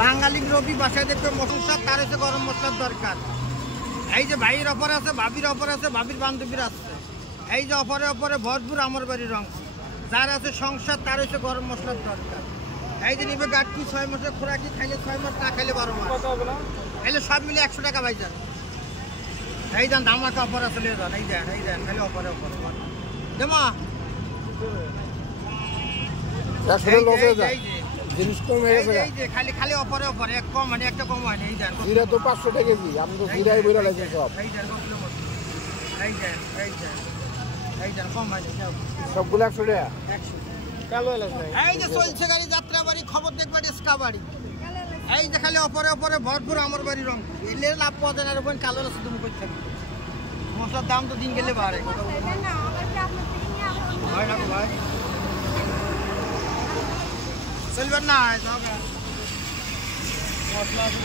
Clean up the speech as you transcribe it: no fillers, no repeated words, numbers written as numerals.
বাঙালি রবি বাসায় দেখবে মশলা, তার হচ্ছে গরম মশলার দরকার। এই যে ভাইয়ের অফার আছে, ভাবির অফার আছে, ভাবির বান্ধবীর আছে। এই যে অফারে অফারে ভরপুর আমার বাড়ির রং। যার আছে সংসার, তার হচ্ছে গরম মশলার দরকার। এই যে নিবে গাটকি 6 মাসের খোরাকি, খাইলে 6 মাস, না খাইলে 12 মাস। এলে সব মিলে 100 টাকা ভাইজান। এই যান ধামাকা অফার আছে, লিয়ে যান। এই দেন খালি অফারে অফারে দেমা জিনিস কম হয়ে গেছে। এই যে খালি খালি অফারে অফারে, এক কম মানে একটা কম হয় না। এই দেন জিরা তো 500 টাকা কেজি, আমি তো জিরাই বইরা লাগছে সব। এই দেন এই দেন কম হয় না সবগুলো 100 টাকা। 100 কালো এলাচ। এই যে চলছে গাড়ি, যাত্রা বাড়ি, খবর দেখবা ডিসকা বাড়ি। এই যে খালি অফারে অফারে ভরপুর আমার বাড়ি রং। এলে লাভ পাওয়া যায় না, এরকম কালো এলাচ তুমি করতে থাকবে। মশলার দাম তো দিন গেলে বাড়ে। ভাই চলবেন না মশলা আছে।